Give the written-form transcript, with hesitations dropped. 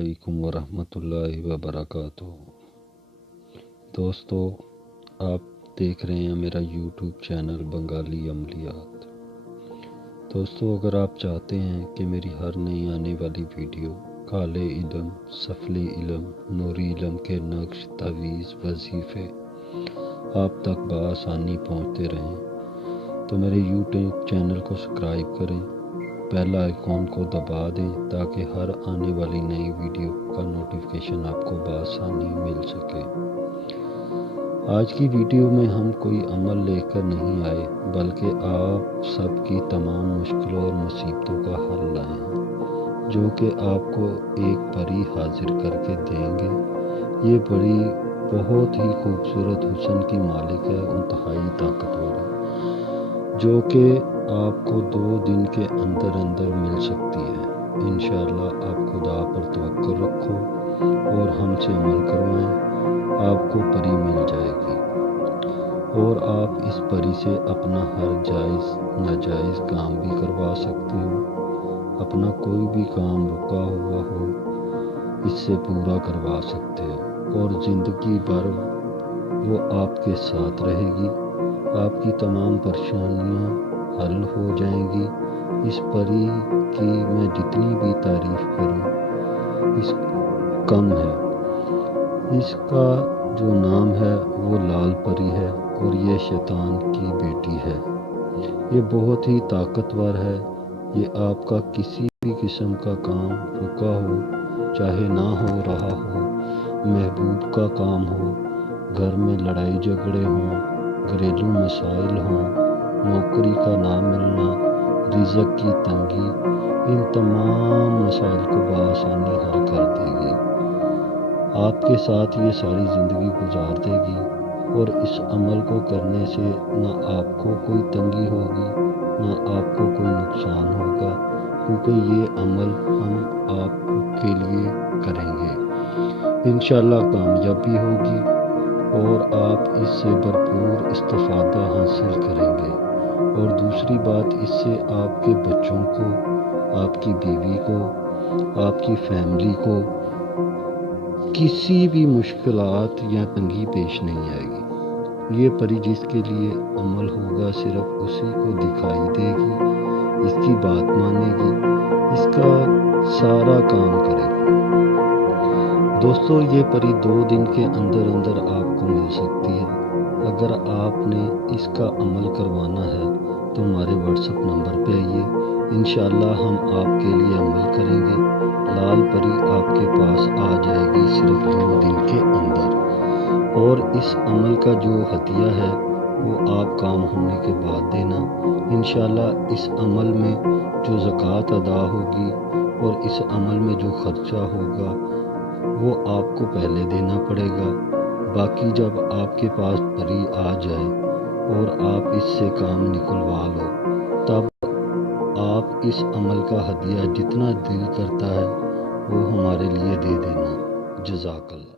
علیکم ورحمۃ اللہ وبرکاتہ۔ دوستو، آپ دیکھ رہے ہیں میرا یوٹیوب چینل بنگالی عملیات۔ دوستو، اگر آپ چاہتے ہیں کہ میری ہر نئی آنے والی ویڈیو کالے علم، سفلی علم، نوری علم کے نقش، تعویذ، وظیفے آپ تک بآسانی پہنچتے رہیں تو میرے یوٹیوب چینل کو سبسکرائب کریں، بیل آئیکن کو دبا دیں تاکہ ہر آنے والی نئی ویڈیو کا نوٹیفیکیشن آپ کو بآسانی مل سکے۔ آج کی ویڈیو میں ہم کوئی عمل لے کر نہیں آئے بلکہ آپ سب کی تمام مشکلوں اور مصیبتوں کا حل لائے ہیں، جو کہ آپ کو ایک پری حاضر کر کے دیں گے۔ یہ پری بہت ہی خوبصورت حسن کی مالک ہے، انتہائی طاقتور ہے، جو کہ آپ کو 2 دن کے اندر مل سکتی ہے۔ انشاءاللہ آپ خدا پر توکل رکھو اور ہم سے عمل کروائیں، آپ کو پری مل جائے گی اور آپ اس پری سے اپنا ہر جائز ناجائز کام بھی کروا سکتے ہو۔ اپنا کوئی بھی کام رکا ہوا ہو اس سے پورا کروا سکتے ہو اور زندگی بھر وہ آپ کے ساتھ رہے گی۔ آپ کی تمام پریشانیاں حل ہو جائیں گی۔ اس پری کی میں جتنی بھی تعریف کروں اس کم ہے۔ اس کا جو نام ہے وہ لال پری ہے اور یہ شیطان کی بیٹی ہے۔ یہ بہت ہی طاقتور ہے۔ یہ آپ کا کسی بھی قسم کا کام رکا ہو، چاہے نہ ہو رہا ہو، محبوب کا کام ہو، گھر میں لڑائی جھگڑے ہوں، گھریلو مسائل ہوں، نوکری کا نہ ملنا، رزق کی تنگی، ان تمام مسائل کو بآسانی حل کر دے گی۔ آپ کے ساتھ یہ ساری زندگی گزار دے گی اور اس عمل کو کرنے سے نہ آپ کو کوئی تنگی ہوگی، نہ آپ کو کوئی نقصان ہوگا، کیونکہ یہ عمل ہم آپ کے لیے کریں گے۔ انشاءاللہ کامیابی ہوگی اور آپ اس سے بھرپور استفادہ حاصل کریں گے۔ اور دوسری بات، اس سے آپ کے بچوں کو، آپ کی بیوی کو، آپ کی فیملی کو کسی بھی مشکلات یا تنگی پیش نہیں آئے گی۔ یہ پری جس کے لیے عمل ہوگا صرف اسی کو دکھائی دے گی، اس کی بات مانے گی، اس کا سارا کام کرے گی۔ دوستو، یہ پری 2 دن کے اندر آپ کو مل سکتی ہے۔ اگر آپ نے اس کا عمل کروانا ہے تو ہمارے واٹس ایپ نمبر پہ آئیے، انشاءاللہ ہم آپ کے لیے عمل کریں گے۔ لال پری آپ کے پاس آ جائے گی صرف 2 دن کے اندر، اور اس عمل کا جو ہدیہ ہے وہ آپ کام ہونے کے بعد دینا۔ انشاءاللہ اس عمل میں جو زکوٰۃ ادا ہوگی اور اس عمل میں جو خرچہ ہوگا وہ آپ کو پہلے دینا پڑے گا۔ باقی جب آپ کے پاس پری آ جائے اور آپ اس سے کام نکلوا لو، تب آپ اس عمل کا ہدیہ جتنا دل کرتا ہے وہ ہمارے لیے دے دینا۔ جزاک اللہ۔